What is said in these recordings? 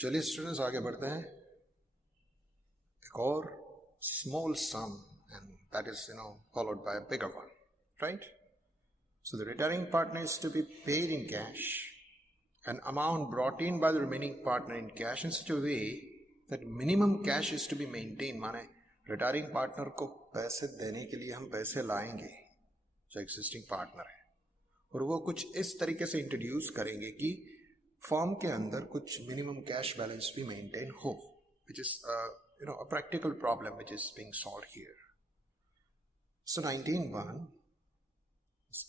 चलिए स्टूडेंट्स आगे बढ़ते हैं. एक और small sum and that is followed by a bigger one, right? So the retiring partner is to be paid in cash, an amount brought in by the remaining partner in cash in such a way that minimum cash is to be maintained. माने retiring partner को पैसे देने के लिए हम पैसे लाएंगे जो एग्जिस्टिंग पार्टनर है, और वो कुछ इस तरीके से इंट्रोड्यूस करेंगे कि फॉर्म के अंदर कुछ मिनिमम कैश बैलेंस भी मेंटेन हो, which is a practical problem which is being solved here. So 19.1,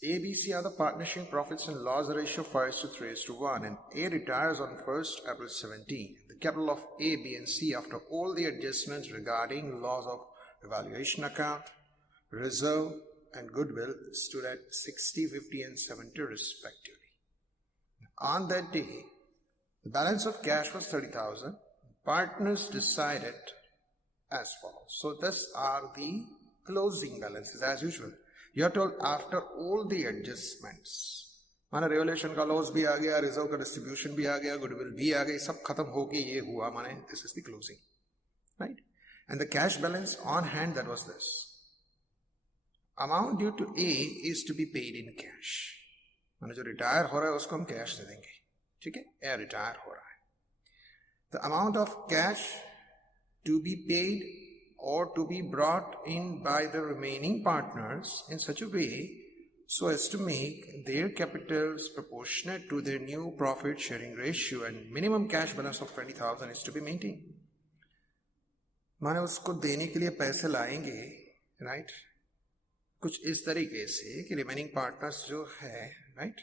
A, B, C are the partnership profits and loss ratio 5:3:1, and A retires on 1st April 17. The capital of A, B, and C after all the adjustments regarding loss of evaluation account, reserve, and goodwill stood at 60, 50, and 70 respectively. On that day, the balance of cash was 30,000. Partners decided as follows. So these are the closing balances as usual. You are told after all the adjustments, माना revolution का loss भी आ गया, reserve का distribution भी आ गया, goodwill भी आ गई, सब खत्म होके ये हुआ, माने this is the closing, right? And the cash balance on hand that was this. Amount due to A is to be paid in cash. माने जो रिटायर हो रहा है उसको हम कैश दे देंगे, ठीक है? ए रिटायर हो रहा है. The amount of cash to be paid or to be brought in by the remaining partners in such a way so as to make their capitals proportionate to their new profit sharing ratio, and minimum cash balance of 20,000 is to be maintained. माने उसको देने के लिए पैसे लाएंगे, right? कुछ इस तरीके से कि रिमेनिंग पार्टनर्स जो है, राइट,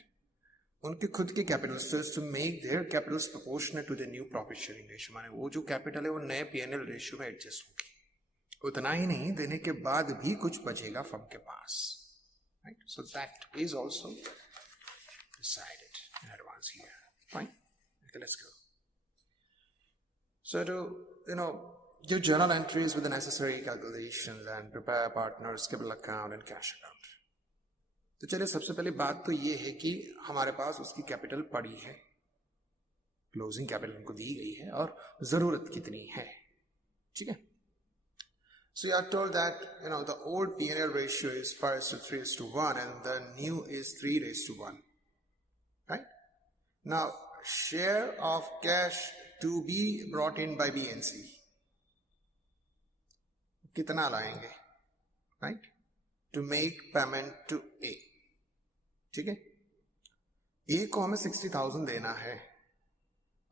उनके खुद के capitals to make their capitals proportionate to the new profit sharing ratio. माने वो जो कैपिटल है वो नए पीएनएल रेशियो में एडजस्ट होगी. उतना ही नहीं, देने के बाद भी कुछ बचेगा फर्म के पास, right? So that is also decided in advance here. Fine, okay, let's go. So to give journal entries with the necessary calculations and prepare partners capital account and cash account. तो चलिए सबसे पहली बात तो ये है कि हमारे पास उसकी कैपिटल पड़ी है, क्लोजिंग कैपिटल हमको दी गई है और जरूरत कितनी है, ठीक है? So you are told that the old P&L ratio is 5:3:1 and the new is 3:1, right? Now share of cash to be brought in by B and C कितना लाएंगे, right? To make payment to A, ठीक है? A को हमें 60,000 देना है.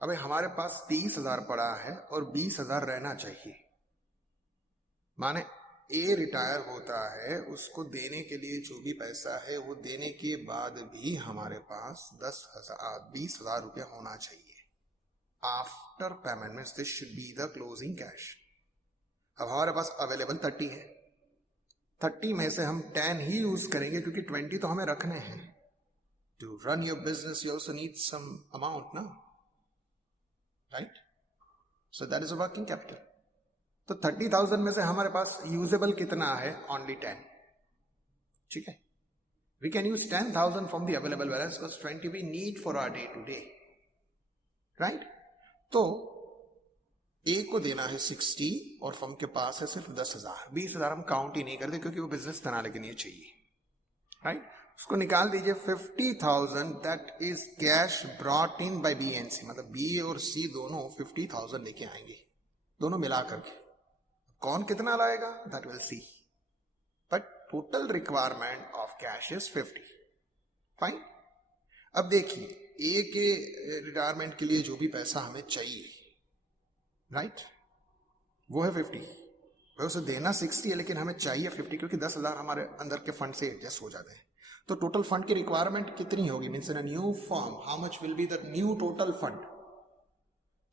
अबे हमारे पास 30,000 पड़ा है और 20,000 रहना चाहिए. माने ए रिटायर होता है, उसको देने के लिए जो भी पैसा है वो देने के बाद भी हमारे पास 20,000 रुपया होना चाहिए. After payment means this should be the closing cash. अब हमारे पास अवेलेबल 30 है. 30 में से हम 10 ही यूज करेंगे क्योंकि 20 तो हमें रखने हैं. To run your business you also need some amount ना, right? So that is a working capital. तो 30,000 में से हमारे पास यूजेबल कितना है? ओनली 10, ठीक है? We can use 10,000 from the available balance because 20 we need for our day to day, right? तो ए को देना है 60 और फर्म के पास है सिर्फ 10,000. 20,000 हम काउंट ही नहीं करते क्योंकि वो बिजनेस बनाने के लिए चाहिए, राइट? उसको निकाल दीजिए. 50,000 that is cash brought in by B and C. मतलब बी और सी दोनों 50,000 लेके आएंगे, दोनों मिला करके. कौन कितना लाएगा that will see, but total requirement of cash is 50. Fine. अब देखिए ए के रिटायरमेंट के लिए जो भी पैसा हमें चाहिए, राइट, वो है 50. भाई उसे देना 60 है लेकिन हमें चाहिए 50 क्योंकि 10,000 हमारे अंदर के फंड से एडजस्ट हो जाते हैं. तो टोटल फंड की रिक्वायरमेंट कितनी होगी? Means in a new form how much will be the new total fund?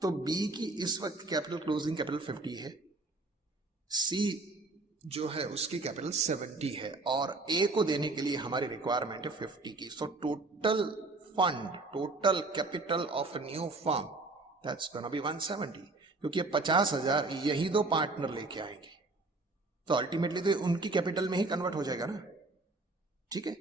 तो बी की इस वक्त कैपिटल क्लोजिंग कैपिटल 50 है, सी जो है उसकी कैपिटल 70 है और ए को देने के लिए हमारी रिक्वायरमेंट है 50 की. So total fund, total capital of a new firm that's gonna be 170. क्योंकि ये 50,000 यही दो पार्टनर लेके आएंगे तो अल्टीमेटली तो उनकी कैपिटल में ही कन्वर्ट हो जाएगा ना, ठीक है?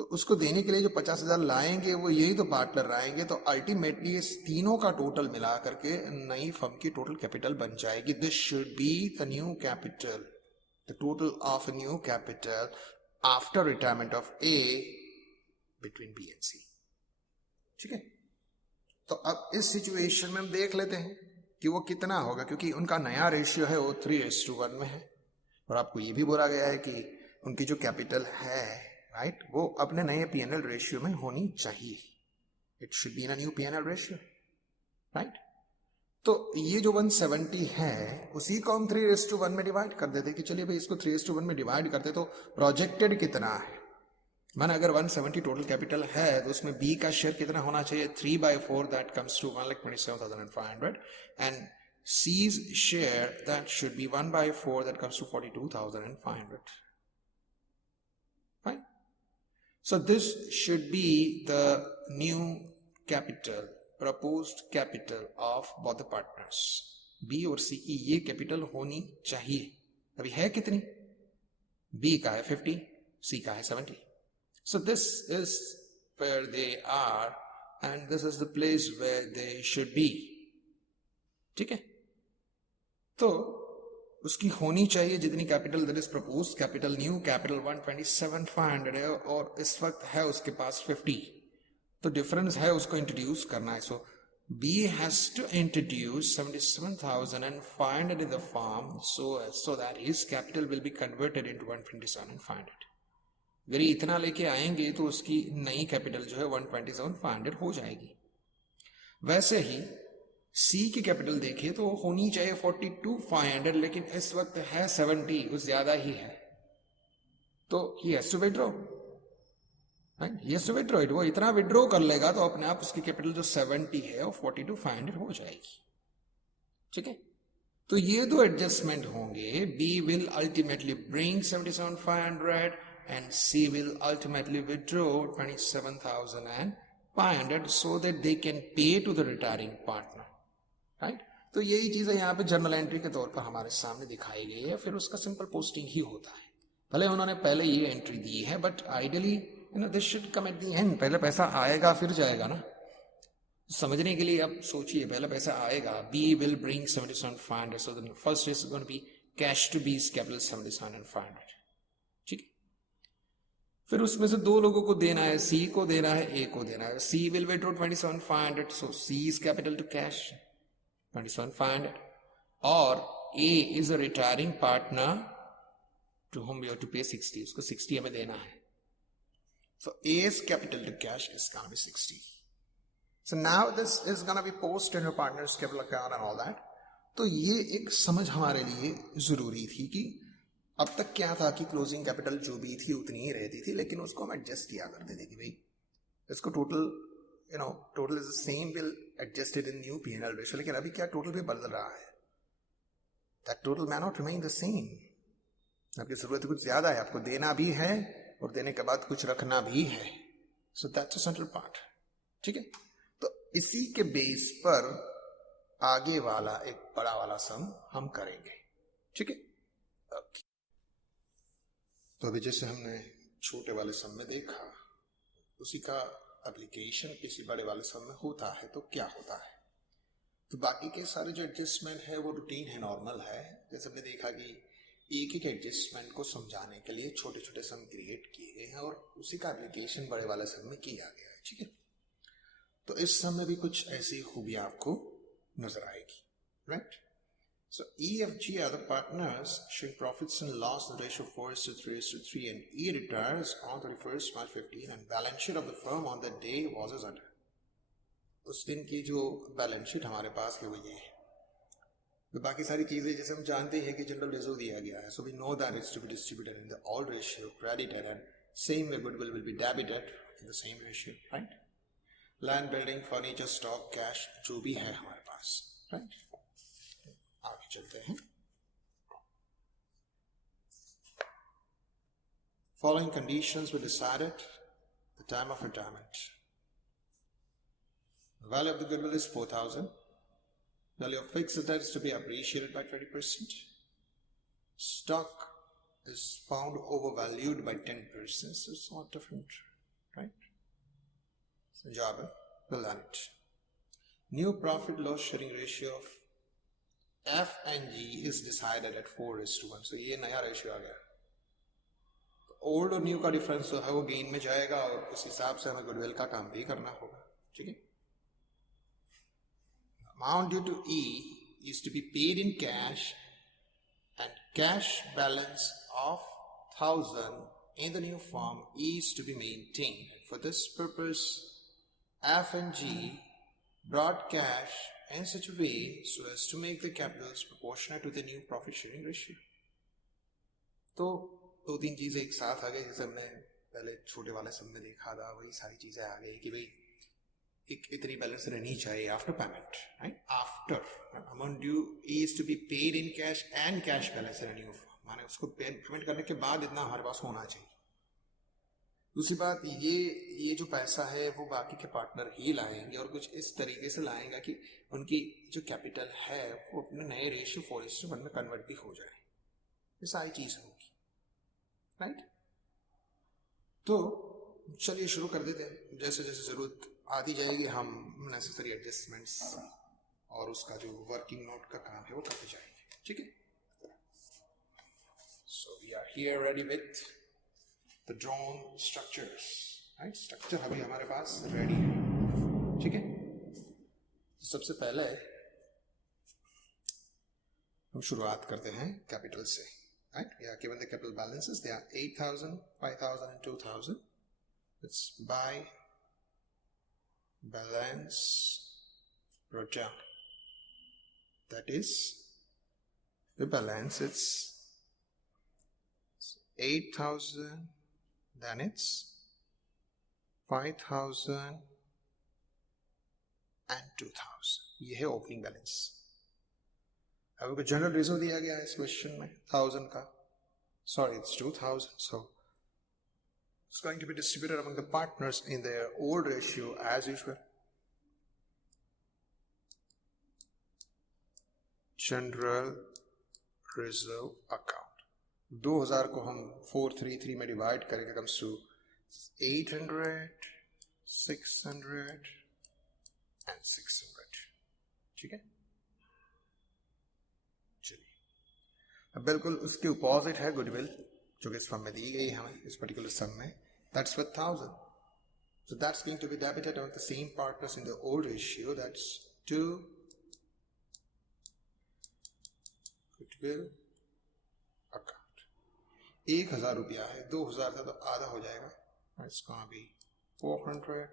तो उसको देने के लिए जो 50,000 लाएंगे वो यही तो पार्टनर आएंगे, तो अल्टीमेटली इस तीनों का टोटल मिला करके नई फर्म की टोटल कैपिटल बन जाएगी. This should be the new capital, the total of new capital after retirement of A between B and C. ठीक है, तो अब इस सिचुएशन में हम देख लेते हैं कि वो कितना होगा, क्योंकि उनका नया रेशियो है वो 3:1 में है, और आपको ये भी बोला गया है कि उनकी जो कैपिटल है राइट वो अपने नए पीएनएल रेशियो में होनी चाहिए. It should be in a new PNL ratio right. तो ये जो 170 है उसी को हम 3:1 में डिवाइड कर देते कि चलिए भाई इसको 3:1 में डिवाइड करते तो प्रोजेक्टेड कितना है. माना अगर 170 टोटल कैपिटल है तो उसमें बी का शेयर कितना होना चाहिए, 3/4, that comes to 1,27,500, and C's share that should be 1/4, that comes to 42,500. Right? So this should be the new capital, proposed capital of both the partners. B और C की ये कैपिटल होनी चाहिए. अभी है कितनी? B का है 50, C का है 70. So this is where they are and this is the place where they should be. ठीक है, तो उसकी होनी चाहिए जितनी capital, that is proposed capital, new capital 127,500 है और इस वक्त है उसके पास 50, तो डिफरेंस है उसको इंट्रोड्यूस करना है. So B has to introduce 77,500 in the form so that his capital will be converted into 127,500. अगर इतना लेके आएंगे तो उसकी नई कैपिटल जो है 127,500 हो जाएगी. वैसे ही सी की कैपिटल देखिए तो होनी चाहिए 42,500, लेकिन इस वक्त है 70, कुछ ज्यादा ही है, तो he has to withdraw. He has to withdraw it. वो इतना विड्रॉ कर लेगा तो अपने आप उसकी कैपिटल जो 70 है वो 42,500 हो जाएगी. ठीक है, तो ये दो एडजस्टमेंट होंगे. B will ultimately bring 77,500 and C will ultimately withdraw 27,500 so that they can pay to the retiring partner. Right, तो यही चीजें यहाँ पे जर्नल एंट्री के तौर पर हमारे सामने दिखाई गई है. फिर उसका सिंपल पोस्टिंग ही होता है. भले उन्होंने पहले ये एंट्री दी है but ideally this should come at the end. पहले पैसा आएगा फिर जाएगा ना. समझने के लिए अब सोचिए, पहले पैसा आएगा, B will bring 77,500, so the first is going to be cash to B's capital 77,500. ठीक है, फिर उसमें से दो लोगों को देना है, सी को देना है, ए को देना है. C will withdraw 27,500, so C is capital to cash 27,500, or A is a retiring partner to whom we have to pay 60. उसको 60 हमें देना है. So A's capital to cash is gonna be 60. So now this is gonna be post in your partner's capital account and all that. तो ये एक समझ हमारे लिए जरूरी थी कि अब तक क्या था कि क्लोजिंग कैपिटल जो भी थी उतनी ही रहती थी, लेकिन उसको हम एडजस्ट किया करते थे कि भाई इसको total total is the same, will adjusted in new P&L ratio. लेकिन अभी क्या टोटल भी बदल रहा है. That total may not remain the same. आपकी जरूरत कुछ ज्यादा है, आपको देना भी है और देने के बाद कुछ रखना भी है. So that's a central part. ठीक है, तो इसी के बेस पर आगे वाला एक बड़ा वाला सम हम करेंगे. ठीक है, okay. तो अभी जैसे हमने छोटे वाले सम में देखा उसी का एप्लीकेशन किसी बड़े वाले सम में होता है तो क्या होता है. तो बाकी के सारे जो एडजस्टमेंट है वो रूटीन है, नॉर्मल है. जैसे हमने देखा कि एक एक एडजस्टमेंट को समझाने के लिए छोटे छोटे सम क्रिएट किए गए हैं और उसी का एप्लीकेशन बड़े वाले सम में किया गया है. ठीक है, तो इस सम में भी कुछ ऐसी खूबियां आपको नजर आएगी. Right, so E, F, G are the partners showing profits and loss in the ratio of 4:3:3, and E retires on 31st March 15 and balance sheet of the firm on the day was as under. उस दिन की जो balance sheet हमारे पास है वो ये है. तो बाकी सारी चीजें जैसे हम जानते हैं कि जनरल रिजर्व दिया गया है, so we know that it's to be distributed in the all ratio credited and same way goodwill will be debited in the same ratio. Right, land, building, furniture, stock, cash जो भी है हमारे पास. Right, आगे चलते हैं. Following conditions were decided the time of retirement. The value of the goodwill is 4,000. Value of fixed assets to be appreciated by 20%. Stock is found overvalued by 10%. So it's not different. right? So job will learn it. New profit loss sharing ratio of F and G is decided at 4:1. So ये नया ratio आ गया. Old और new का difference जो है वो gain में जाएगा और उस हिसाब से हमें गुडविल का काम भी करना होगा. ठीक है. Amount due to E is to be paid in cash and cash balance of 1,000 in the new form is to be maintained. For this purpose, F and G brought cash in such a way so as to make the capitals proportionate to the new profit sharing ratio. तो दो तीन चीजें एक साथ आ गई, जैसे हमने पहले छोटे वाले सब में देखा था, वही सारी चीजें आ गई कि भाई एक इतनी बैलेंस रहनी चाहिए after payment, right? After amount due is to be paid in cash and cash balance in new form, माने उसको पेमेंट करने के बाद इतना हमारे पास होना चाहिए. दूसरी बात, ये जो पैसा है वो बाकी के पार्टनर ही लाएंगे और कुछ इस तरीके से लाएंगे कि उनकी जो कैपिटल है वो अपने नए रेशियो 4:1 में कन्वर्ट भी हो जाए. ये सारी चीज होगी, राइट? तो चलिए शुरू कर देते हैं. जैसे जैसे जरूरत आती जाएगी हम नेसेसरी एडजस्टमेंट्स और उसका जो वर्किंग नोट का काम है वो करते जाएंगे. ठीक है. So we are here ready with the drawn structures, right? Structure अभी हमारे पास रेडी है. ठीक है. सबसे पहले हम शुरुआत करते हैं कैपिटल से, right? We are given the capital balances. They are 8,000, 5,000 and 2,000. Let's buy balance breakdown. That is the balance. It's 8,000. Then it's 5,000 and 2,000. ये है ओपनिंग बैलेंस. अब को जनरल रिजर्व दिया गया है इस क्वेश्चन में 1,000 का. Sorry, it's 2,000. So it's going to be distributed among the partners in their old ratio as usual. General reserve account. 2000 को हम 433 में डिवाइड करेंगे, कम्स टू 800, 600 and 600. ठीक है. चलिए, अब बिल्कुल उसके अपोजिट है गुडविल जो कि इस फॉर्म में दी गई हमें इस पर्टिकुलर सम में. That's with 1000. So that's going to be debited among the same partners in the old ratio. That's 2 goodwill account. 1,000 रुपया है, 2,000 था तो आधा हो जाएगा. It's gonna be 400,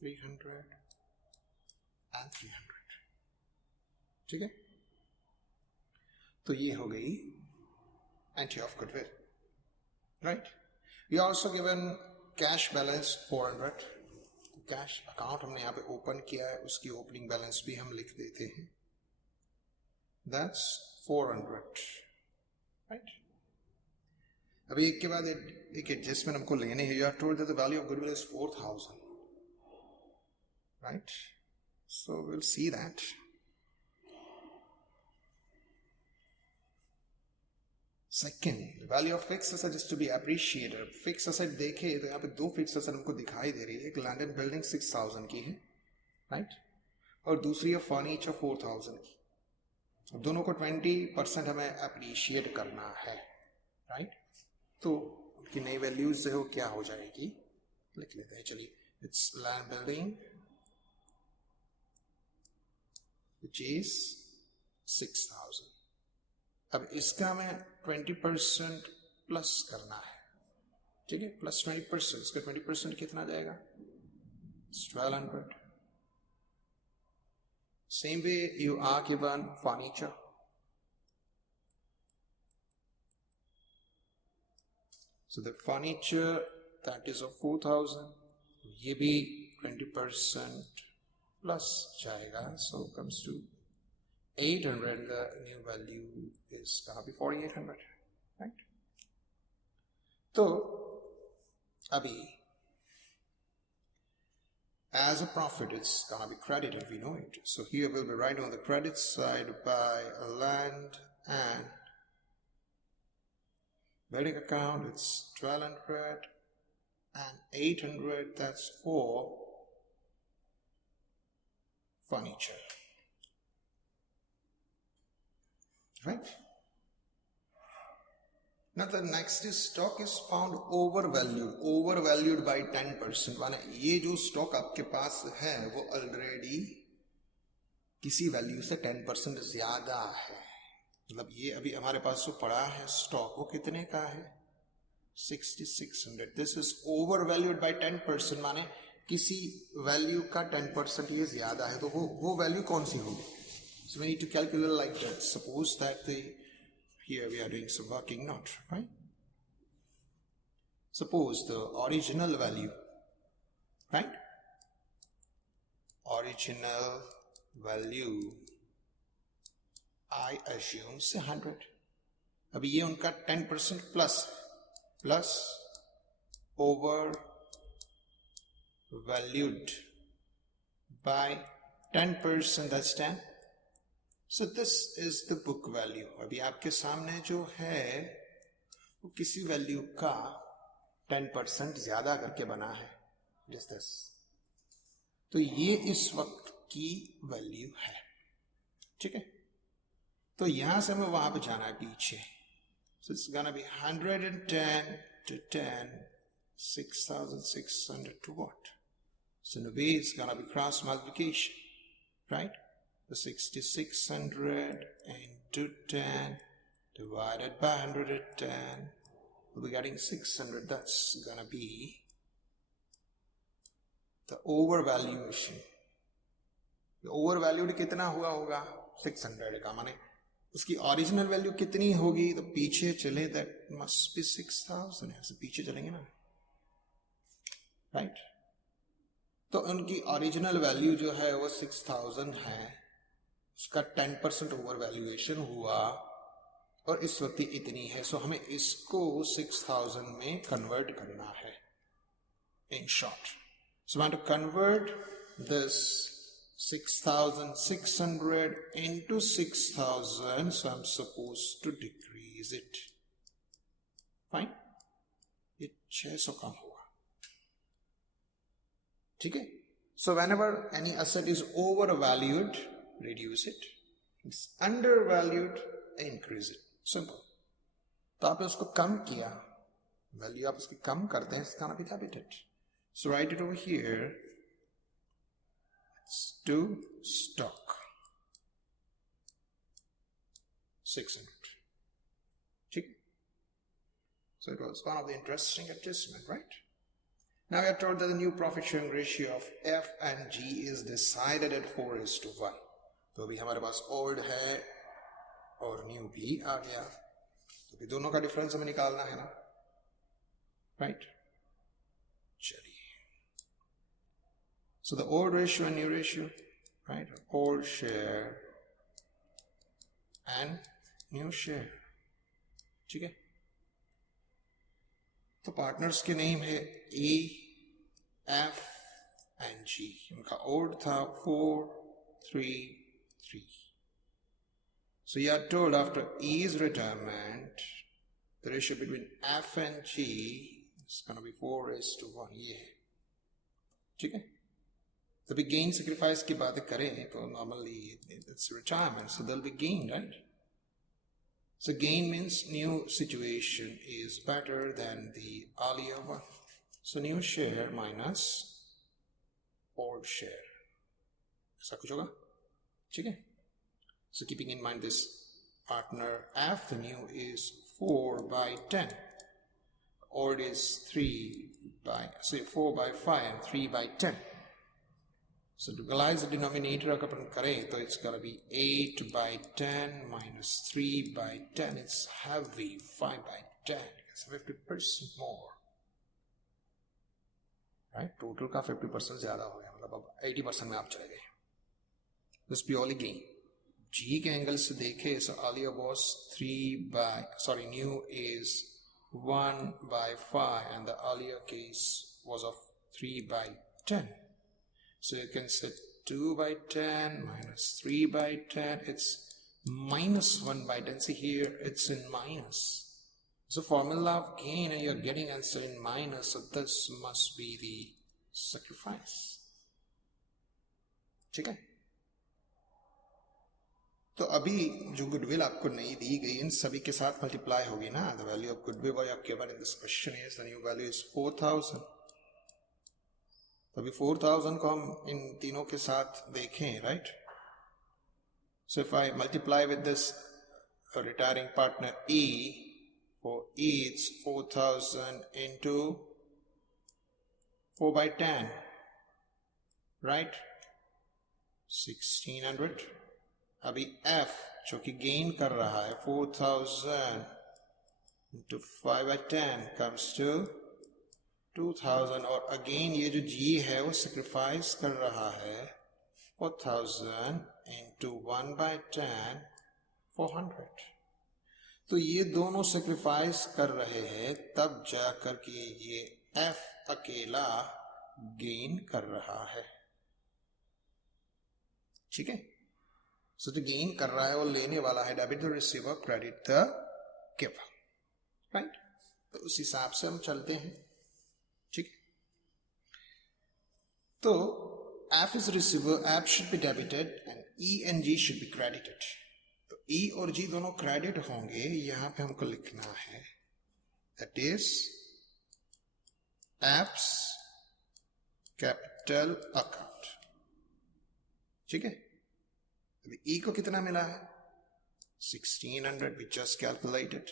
300 and 300. ठीक है. तो ये हो गई entry of goodwill, right? We are also given cash balance 400. Cash account हमने यहाँ पे ओपन किया है, उसकी ओपनिंग बैलेंस भी हम लिख देते हैं. That's 400, right? अभी एक के बाद एक एडजस्टमेंट हमको लेने हैं. You are told that the value of goodwill is 4,000, right? So will see that. Second, the value of fixed asset is to be appreciated. Fixed asset देखे तो यहाँ पे दो फिक्स्ड एसेट हमको दिखाई दे रही है. एक लैंड एंड बिल्डिंग 6,000 की है, राइट? और दूसरी है फर्नीचर 4,000 की. दोनों को 20% हमें अप्रिशिएट करना है, राइट? तो उनकी नई वैल्यूज जो है वो क्या हो जाएगी लिख लेते हैं. चलिए, it's land building which is 6,000. अब इसका हमें 20% प्लस करना है. ठीक है, प्लस 20%. इसका 20% कितना जाएगा? 1,200. Same way you are given furniture. So the furniture that is of 4,000, ये भी 20% plus जाएगा, so comes to 800. The new value is gonna be 4,800, right? तो अभी as a profit, it's gonna be credited. We know it. So here we'll be writing on the credit side by a land and building account. It's 1,200 and 800, that's for furniture, right? Now the next is stock is found overvalued by 10%. माना ये जो stock आपके पास है वो already किसी value से 10% ज्यादा है. मतलब ये अभी हमारे पास जो पड़ा है स्टॉक वो कितने का है? 6600. This is overvalued by 10%. माने किसी वैल्यू का 10% ये ज्यादा है. तो वो वैल्यू कौन सी होगी? So we need to calculate like that. Suppose that here we are doing some working note, right? Suppose the original value, right? Original value, I assume say 100. अभी ये उनका 10% plus over valued by 10%, that's 10. So this is the book value. अभी आपके सामने जो है वो किसी वैल्यू का 10% ज्यादा करके बना है. What is this? तो ये इस वक्त की वैल्यू है. ठीक है, तो यहां से हमें वहां पे जाना है पीछे. So it's gonna be 110 to 10, 6,600 to what? So in a way it's gonna be cross multiplication, right? The 6600 into 10 divided by 110, we'll be getting 600. That's gonna be the overvaluation. The overvalued कितना हुआ होगा? 600 का. माने उसकी original value कितनी होगी? तो पीछे चले, दैट मस्ट बी 6000. ऐसे पीछे चलेंगे ना, राइट? तो उनकी ओरिजिनल वैल्यू जो है वो 6000 है. उसका 10% ओवर वैल्यूएशन हुआ और इस वक्त इतनी है. सो हमें इसको 6000 में कन्वर्ट करना है. In short, so I want to convert this 6,600 into 6,000, so I'm supposed to decrease it. Fine? ये 600 कम होगा. ठीक है? So whenever any asset is overvalued, reduce it. It's undervalued, increase it. Simple. तो आपने उसको कम किया, वैल्यू आप उसकी कम करते हैं, it's gonna be debited. So write it over here. To stock 600. Okay? So it was one of the interesting adjustment, right? Now we are told that the new profit sharing ratio of F and G is decided at 4:1. तो अभी हमारे पास old है और new भी आ गया, तो भी दोनों का डिफरेंस हमें निकालना है ना, right? चलिए, so the old ratio and new ratio, right? Old share and new share. ठीक है, तो पार्टनर्स के नेम है A, F and G. उनका old था 4, 3, 3. So you are told after E's retirement, the ratio between F and G is going to be 4:1. ये है. ठीक है, तभी gain sacrifice की बात करें तो normally it's retirement, so there'll be gain, right? So gain means new situation is better than the earlier one. So new share minus old share. ऐसा कुछ होगा. ठीक है, so keeping in mind this partner F, the new is 4/10, old is 4/5 and 3/10. So to realize the denominator अगर अपन करें तो it's gonna be 8/10 minus 3/10. It's heavy. 5/10. It's 50% more. Right? Total का 50% ज़्यादा हो गया. मतलब अब 80% में आप चले गए. This purely gain. G के एंगल से देखे, so earlier was new is 1/5 and the earlier case was of 3/10. So you can set 2/10 minus 3/10. It's minus 1/10. See here, it's in minus. So formula of gain and you're getting answer in minus, so this must be the sacrifice. ठीक है? तो अभी जो goodwill आपको नहीं दी गई इन सभी के साथ मल्टीप्लाई होगी ना. The value of goodwill what you have given in this question is the new value is 4000. तो अभी 4000 को हम इन तीनों के साथ देखें, right? So if I multiply with this retiring partner E, for E it's 4000 into 4 by 10, right? 1600. अभी F जो कि गेन कर रहा है 4000 into 5 by 10 comes to 2000, और अगेन ये जो G है वो सेक्रीफाइस कर रहा है 4000 into 1 by 10 400. तो ये दोनों सेक्रीफाइस कर रहे हैं, तब जाकर के ये F अकेला गेन कर रहा है. ठीक है? सो जो गेन कर रहा है वो लेने वाला है debit the receiver, credit the giver, right? तो उस हिसाब से हम चलते हैं. ठीक है? तो F is receiver, F should be debited and E and G should be credited. तो E और G दोनों क्रेडिट होंगे. यहां पे हमको लिखना है that is F's capital account. ठीक है? अभी E को कितना मिला है 1600, we just calculated,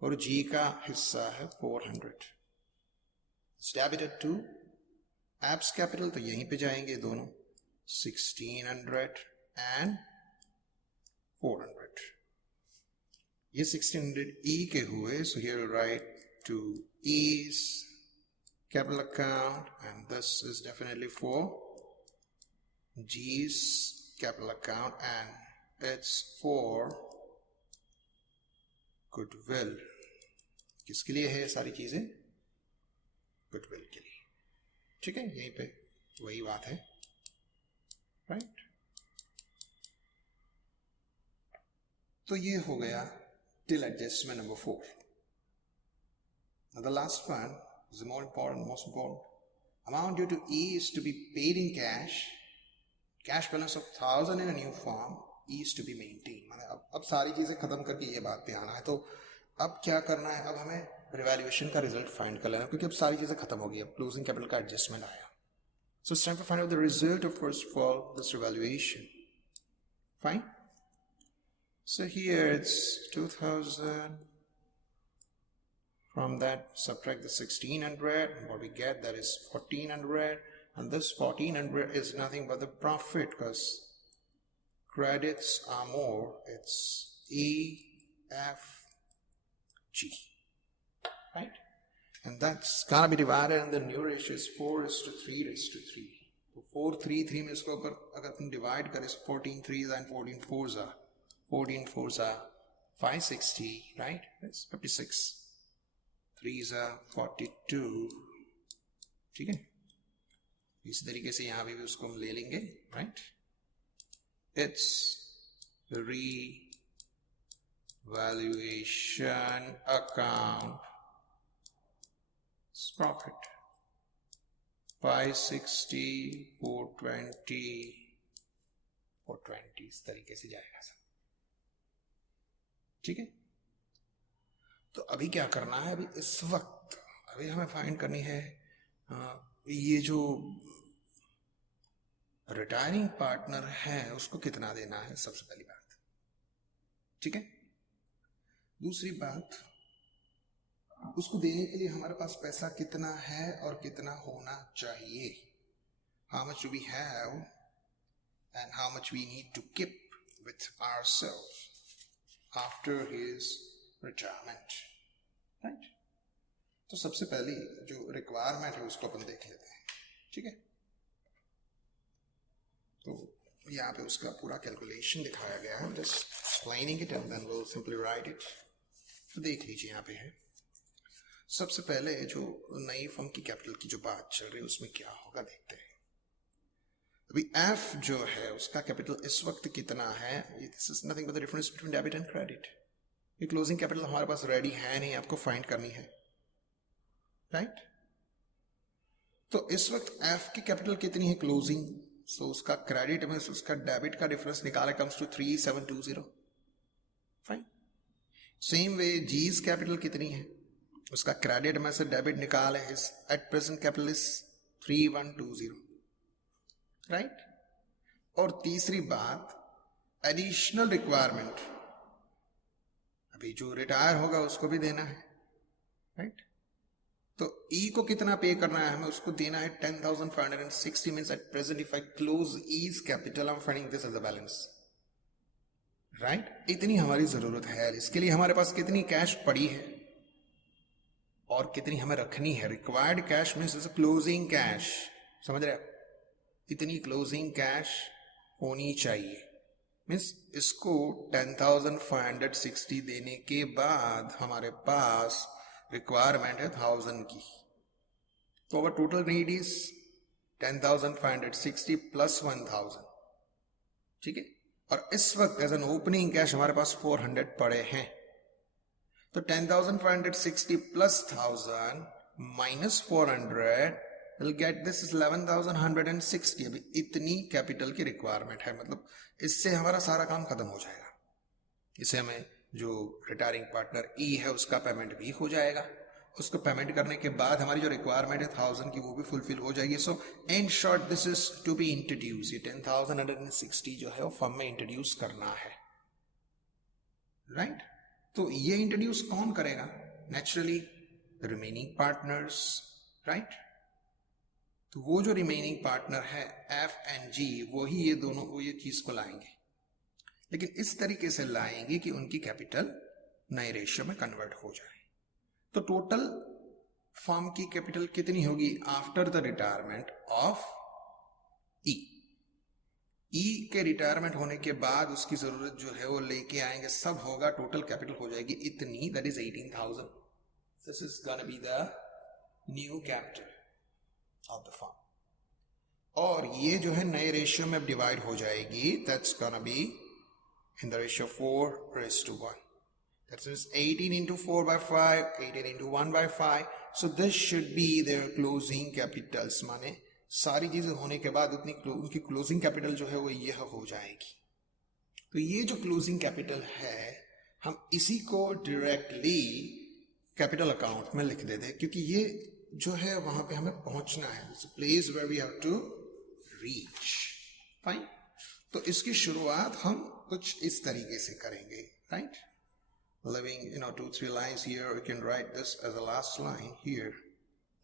और G का हिस्सा है 400. It's debited to F's capital, तो यहीं पे जाएंगे दोनों 1600 and 400. ये 1600 E के हुए, so here we'll write to E's capital account, and this is definitely for G's capital account, and it's for goodwill. किसके लिए है ये सारी चीजें? goodwill के लिए. ठीक है? यहीं पे वही बात है, राइट? तो ये हो गया till adjustment number 4. Now the last one is the more important, most important. Amount due to E is to be paid in cash. Cash balance of 1000 in a new form E is to be maintained. माने अब सारी चीजें खत्म करके ये बात पे आना है. तो अब क्या करना है? अब हमें रिवैल्यूएशन का रिजल्ट फाइंड कर लेना, क्योंकि अब सारी चीजें खत्म हो गई. अब क्लोजिंग कैपिटल का एडजस्टमेंट आया. So it's time to find out the result of first of all this revaluation. Fine. So here it's 2000. From that subtract the 1600, and what we get, that is 1400, and this 1400 is nothing but the profit, because credits are more. It's E, F, G, right? And that's gonna be divided, and the new ratio is 4:3:3. So 4:3:3 में इसको अगर तुम divide करें, 14 3s and 14 4s are 560, right? That's 56. 3s are 42. ठीक है? इस तरीके से यहां भी उसको हम ले लेंगे, right? It's revaluation account. It's profit 560, 420, 420 इस तरीके से जाएगा सब. ठीक है? तो अभी क्या करना है? अभी इस वक्त अभी हमें फाइंड करनी है ये जो रिटायरिंग पार्टनर है उसको कितना देना है, सबसे पहली बात. ठीक है? दूसरी बात, उसको देने के लिए हमारे पास पैसा कितना है और कितना होना चाहिए. How much do we have and how much we need to keep with ourselves after his retirement, right? तो सबसे पहली जो रिक्वायरमेंट है उसको अपन देख लेते हैं. ठीक है? तो यहाँ पे उसका पूरा कैलकुलेशन दिखाया गया है. Just explaining it and then will simply write it. तो देख लीजिए यहाँ पे है. सबसे पहले जो नई फर्म की कैपिटल की जो बात चल रही है उसमें क्या होगा देखते हैं. अभी F जो है उसका कैपिटल इस वक्त कितना है? This is nothing but the difference between debit and credit. ये क्लोजिंग कैपिटल हमारे पास रेडी है नहीं, आपको फाइंड करनी है, राइट? तो इस वक्त एफ की कैपिटल कितनी है क्लोजिंग, सो उसका क्रेडिट में उसका डेबिट का डिफरेंस निकाले, comes to 3720, fine. Same way G's capital कितनी है, उसका क्रेडिट में से डेबिट निकाले, his at present capital is 3120, right? और तीसरी बात, एडिशनल रिक्वायरमेंट, अभी जो रिटायर होगा उसको भी देना है, राइट? तो ई को कितना पे करना है हमें, उसको देना है 10,560 means at present if I close E's capital I am finding this as a balance, right? इतनी हमारी जरूरत है। इसके लिए हमारे पास कितनी कैश पड़ी है और कितनी हमें रखनी है। Required cash means closing cash, समझ रहे हैं? इतनी क्लोजिंग कैश होनी चाहिए, मीन्स इसको 10,560 देने के बाद हमारे पास रिक्वायरमेंट है 1000 की, तो अवर टोटल नीड इज 10,560 प्लस 1000, ठीक है? और इस वक्त एज एन ओपनिंग कैश हमारे पास 400 पड़े हैं, तो 10,560 plus 1000 minus 400 will get this is 11,160। अभी इतनी कैपिटल की रिक्वायरमेंट है, मतलब इससे हमारा सारा काम खत्म हो जाएगा। इससे हमें जो रिटायरिंग पार्टनर ई है उसका पेमेंट भी हो जाएगा, उसको पेमेंट करने के बाद हमारी जो रिक्वायरमेंट है 1000 की वो भी फुलफिल हो जाएगी। So in short this is to be introduce, ये 10,160 जो है वो फर्म में इंट्रोड्यूस करना है, राइट? तो ये इंट्रोड्यूस कौन करेगा? Naturally the remaining partners, right? तो वो जो रिमेनिंग पार्टनर है एफ एंड जी, वही ये दोनों वो ये चीज को लाएंगे, लेकिन इस तरीके से लाएंगे कि उनकी कैपिटल नए रेशियो में कन्वर्ट हो जाए। तो टोटल फर्म की कैपिटल कितनी होगी आफ्टर द रिटायरमेंट ऑफ ई? ई के रिटायरमेंट होने के बाद उसकी जरूरत जो है वो लेके आएंगे, सब होगा, टोटल कैपिटल हो जाएगी इतनी, that is 18,000। This is gonna be the new capital of the firm, और ये जो है नए रेशियो में डिवाइड हो जाएगी, that's gonna be in the ratio 4:1। That means 18 into 4 by 5, 18 into 1 by 5. So this should be their closing capitals, माने सारी चीजें होने के बाद उनकी क्लोजिंग कैपिटल जो है वो यह हो जाएगी। तो ये जो क्लोजिंग कैपिटल है हम इसी को डायरेक्टली कैपिटल अकाउंट में लिख देते हैं, क्योंकि ये जो है वहां पे हमें पहुंचना है, place where we have to reach, fine? तो इसकी शुरुआत हम कुछ इस तरीके से करेंगे, right? Leaving 2-3 lines here, we can write this as a last line here.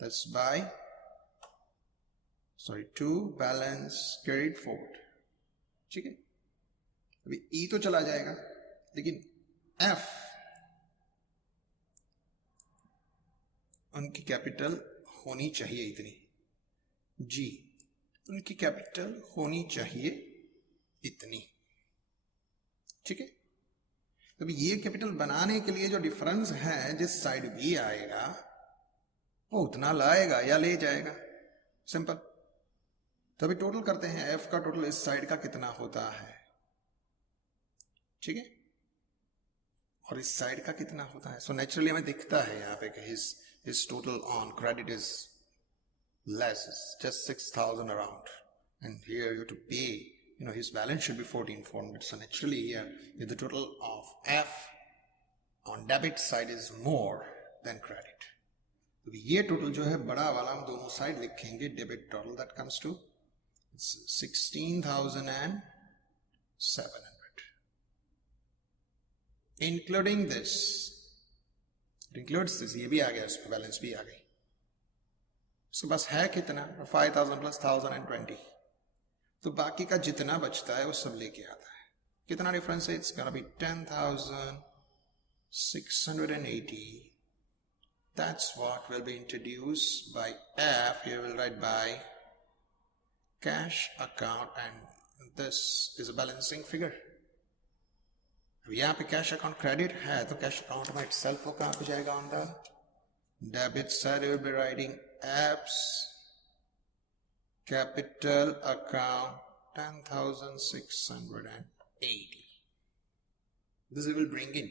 That's to balance carried forward, ठीक है? अभी E तो चला जाएगा, लेकिन F उनकी कैपिटल होनी चाहिए इतनी, G उनकी कैपिटल होनी चाहिए इतनी, ठीक है? अभी ये कैपिटल बनाने के लिए जो डिफरेंस है जिस साइड भी आएगा वो उतना लाएगा या ले जाएगा, सिंपल। तो अभी टोटल करते हैं, एफ का टोटल इस साइड का कितना होता है, ठीक है, और इस साइड का कितना होता है। सो नेचुरली हमें दिखता है यहाँ पे कि his total on credit is less, just 6,000 around, and here you to pay, his balance should be 14,400. So naturally here, if the total of F on debit side is more than credit, तो ये total जो है बड़ा वाला हम दोनों side लिखेंगे, debit total that comes to 16,700, including this, it includes this, ये भी आ गया, इसमें बैलेंस भी आ गई। उसके पास है कितना, 5,000 plus 1,020, तो बाकी का जितना बचता है वो सब लेके आता है। कितना डिफरेंस है? It's gonna B 10,680। That's what will be introduced by F. Here we'll write by cash account, and this is a balancing figure. अब यहाँ पे कैश अकाउंट क्रेडिट है, तो कैश अकाउंट में itself वो कहाँ पे जाएगा? On the debit side we'll be writing F's capital account 10,680. This we will bring in,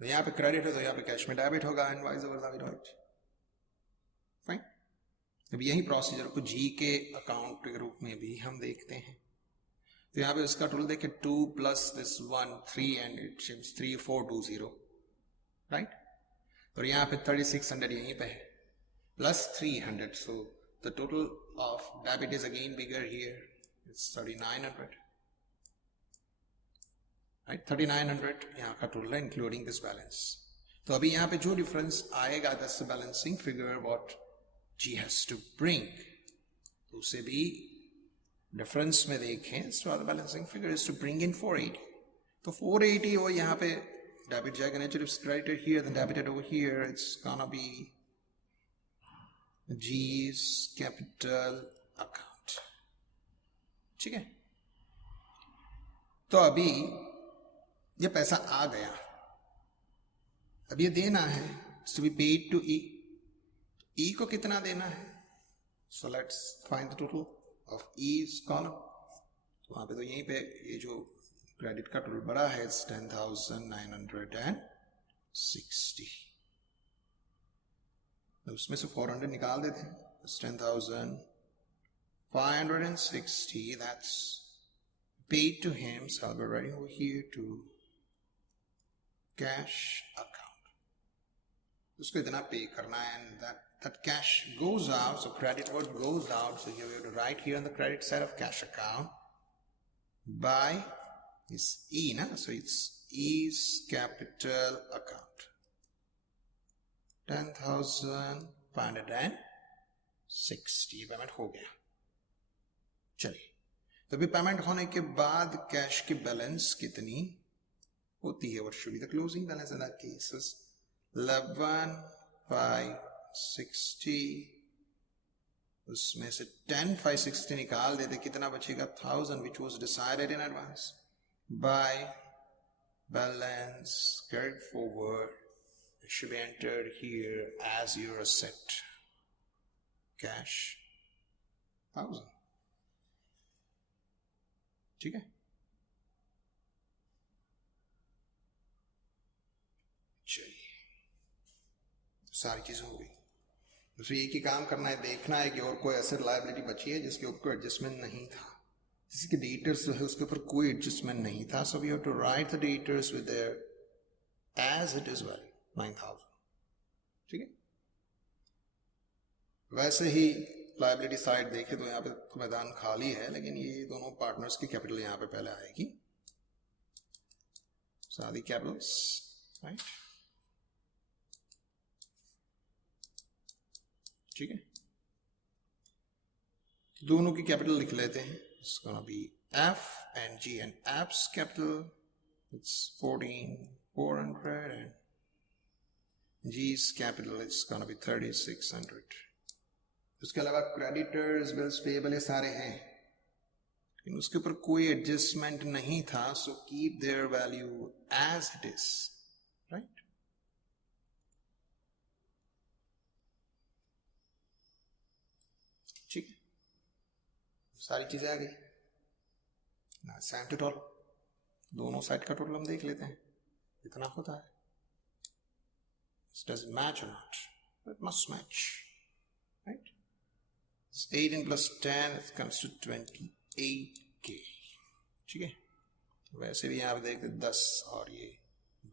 तो यहाँ पे क्रेडिट है तो यहाँ पे कैश में डेबिट होगा and vice versa, right? Fine. अब यही प्रोसीजर को जी के अकाउंट के रूप में भी हम देखते हैं। तो यहाँ पे उसका टोटल देखे 2 plus this 1 3 and it seems 3420, right? और यहाँ पे 3600 यहीं पे है plus 300, so the total of debit is again bigger here, it's 3900, right? 3900 यहाँ का टोटल है इंक्लूडिंग दिस बैलेंस। तो अभी यहाँ पे जो डिफरेंस आएगा that's the balancing figure what G has to bring, तो उसे भी डिफरेंस में देखें। So the balancing figure is to bring in 480, तो 480 वो यहाँ पे डेबिट जाएगा, natural credited here then debited over here, it's gonna be G's capital account, ठीक है? तो अभी ये पैसा आ गया, अब ये देना है to be paid to E. E को कितना देना है? So let's find the total of E's column. वहां पे तो यहीं पे ये जो क्रेडिट का टोटल बड़ा है 10,960, उसमें से 400 निकाल देते हैं, 10,560 that's paid to him, so I'll be writing over here to cash account, उसको इतना पे करना है, and that cash goes out, so credit word goes out, so here we have to write here on the credit side of cash account by is E, na? So it's E's capital account, 10,560 payment हो गया। चलिए, तो अभी payment होने के बाद cash की balance कितनी होती है? What should be the closing balance in that case? 11,560, उसमें से 10,560 निकाल देते, कितना बचेगा? 1,000 which was decided in advance by balance carried forward. It should be entered here as your asset, cash 1,000, ठीक है? चलिए, सारी चीजें हो गई। दूसरी एक ही काम करना है, देखना है कि और कोई एसेट लायबिलिटी बची है जिसके ऊपर एडजस्टमेंट नहीं था, जिसके डेटर्स जो है उसके ऊपर कोई एडजस्टमेंट नहीं था। So we have to write the debtors with their as it is value 9,000, ठीक है? वैसे ही लायबिलिटी साइड देखे तो यहाँ पे तो मैदान खाली है, लेकिन ये दोनों पार्टनर्स की कैपिटल यहाँ पे पहले आएगी, सारी कैपिटल्स, राइट? ठीक है, दोनों की कैपिटल लिख लेते हैं। It's gonna be F and G, and F's capital it's 14,400 and G's capital it's gonna be 3,600. उसके अलावा क्रेडिटर्स, बिल्स पेबल ये सारे हैं, लेकिन उसके ऊपर कोई एडजस्टमेंट नहीं था, so keep their value as it is, right? ठीक है, सारी चीजें आ गई ना। सेम टू टोटल, दोनों साइड का टोटल हम देख लेते हैं कितना होता है। Does it match or not? It must match, right? It's 18 plus 10, it comes to 28K, ठीक है? वैसे भी यहाँ पे देखते 10 और ये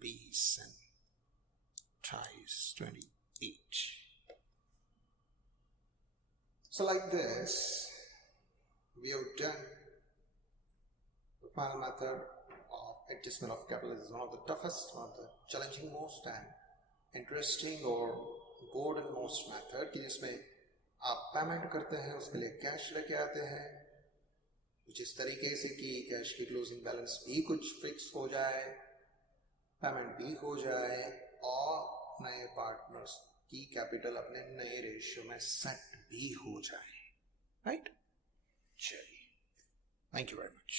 20 and 28. So like this, we have done the final method of adjustment of capital. Is one of the toughest, one of the challenging most and interesting or golden most method, कि जिसमें आप पेमेंट करते हैं, उसके लिए cash लेके आते हैं कुछ इस तरीके से कि कैश की क्लोजिंग बैलेंस भी कुछ फिक्स हो जाए, पेमेंट भी हो जाए और नए पार्टनर्स की कैपिटल अपने नए रेशियो में सेट भी हो जाए, राइट? चलिए, थैंक यू वेरी मच।